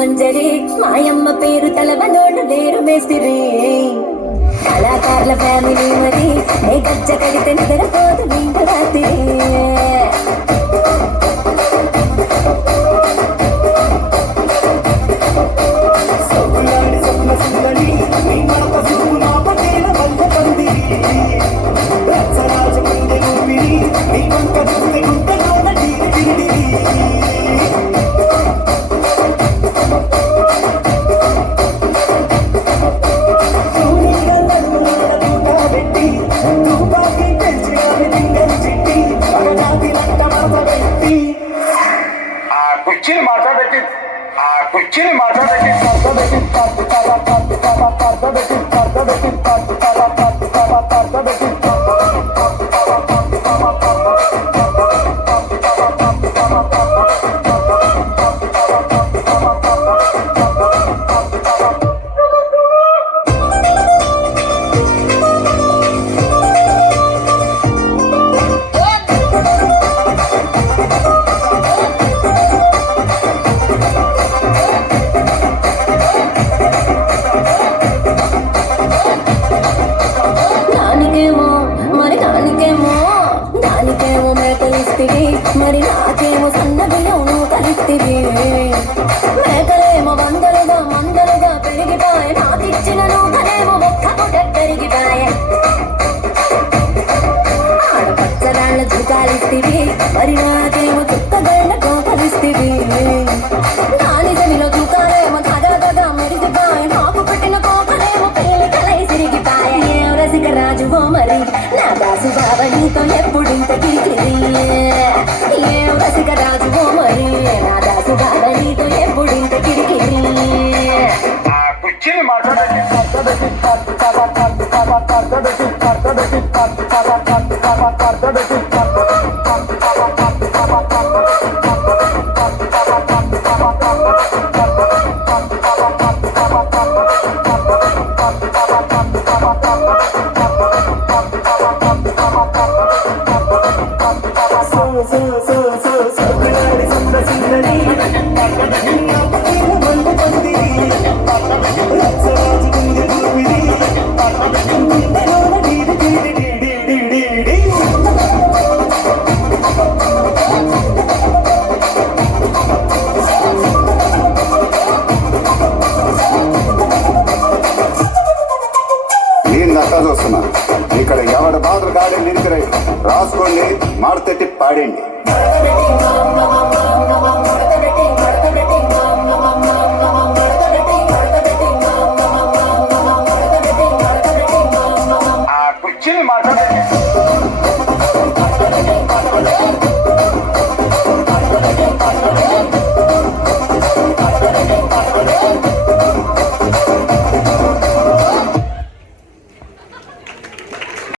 మంజరి మాయమ్మ పేరు తలవనోడు లేరు మేస్తిరి కళాకారుల ఫ్యామిలీ మరి ఏ గజ్జ కడితే నిద్రపోదు నిండు రాత్రి కుర్చీని మాట్లాడబెట్టి మరి నాకేమో సన్న బియ్యం కలిస్తివి మేకలేమో మందలుగా పెరిగిపాయ నాకిచ్చిన నూకనేమో ఒక్క పుట పెరిగిపాయ ఆడపచ్చరాళ్ళ చుకాలిస్తివి మరి నాకేమో చుక్కగళ్ళతో కలిస్తివి నాని జమిలో చుకాలేమో తగదగా మెరిగిపాయ నాకు పెట్టిన కోకలేమో పేలికలై సిరిగిపాయ ఏ రసిక రాజువో మరి నా దాసు బావ నీతో ఎప్పుడింత కిరికిరి రాజువో మరి నా దాసు బావ నీతో ఎప్పుడింత కిరికిరి కుర్చీని మాట్లాడబెట్టి చూస్తున్నా ఇక్కడ ఎవరి బాధలు కాడే నిలిపిరై రాసుకోండి మాడతెట్టి పాడండి.